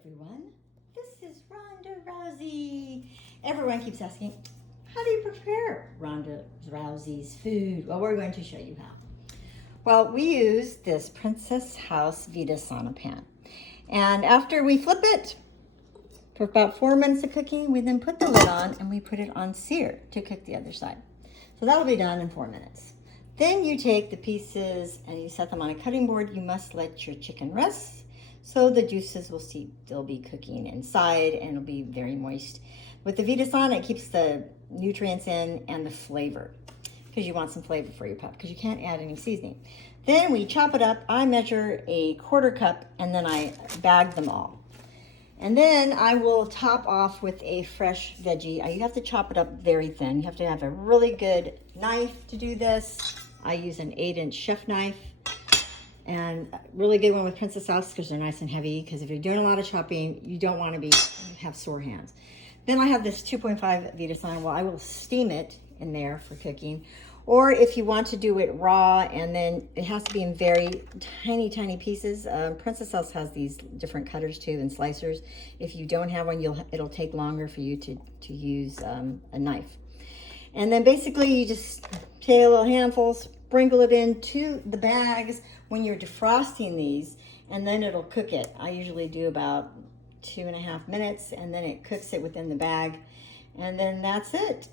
everyone. This is Ronda Rousey. Everyone keeps asking, how do you prepare Ronda Rousey's food? Well, we're going to show you how. Well, we use this Princess House Vida Sana pan. And after we flip it, for about 4 minutes of cooking, we then put the lid on and we put it on sear to cook the other side. So that'll be done in 4 minutes. Then you take the pieces and you set them on a cutting board. You must let your chicken rest so the juices will still be cooking inside and it'll be very moist. With the Vida Sana, it keeps the nutrients in and the flavor because you want some flavor for your pup because you can't add any seasoning. Then we chop it up. I measure a 1/4 cup and then I bag them all. And then I will top off with a fresh veggie. You have to chop it up very thin. You have to have a really good knife to do this. I use an 8-inch chef knife. And really good one with Princess House because they're nice and heavy. Because if you're doing a lot of chopping, you don't want to have sore hands. Then I have this 2.5 Vida Sana. Well, I will steam it in there for cooking. Or if you want to do it raw, and then it has to be in very tiny, tiny pieces. Princess House has these different cutters too and slicers. If you don't have one, it'll take longer for you to use a knife. And then basically you just take a little handful, sprinkle it into the bags when you're defrosting these, and then it'll cook it. I usually do about 2.5 minutes, and then it cooks it within the bag. And then that's it.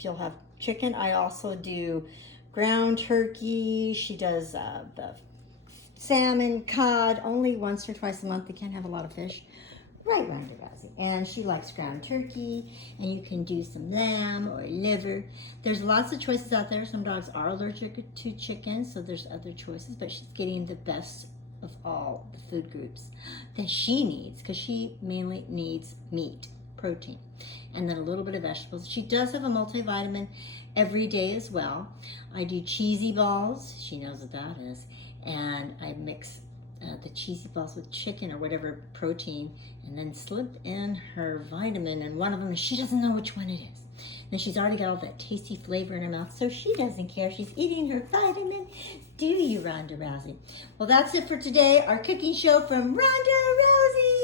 You'll have chicken. I also do ground turkey. She does the salmon, cod, only once or twice a month. They can't have a lot of fish. Right, Ronda Rousey. And she likes ground turkey, and you can do some lamb or liver. There's lots of choices out there. Some dogs are allergic to chicken, so there's other choices, but she's getting the best of all the food groups that she needs, because she mainly needs meat, protein, and then a little bit of vegetables. She does have a multivitamin every day as well. I do cheesy balls. She knows what that is. And I mix the cheesy balls with chicken or whatever protein, and then slip in her vitamin, and one of them, she doesn't know which one it is. And she's already got all that tasty flavor in her mouth, so she doesn't care. She's eating her vitamin. Do you, Ronda Rousey? Well, that's it for today. Our cooking show from Ronda Rousey.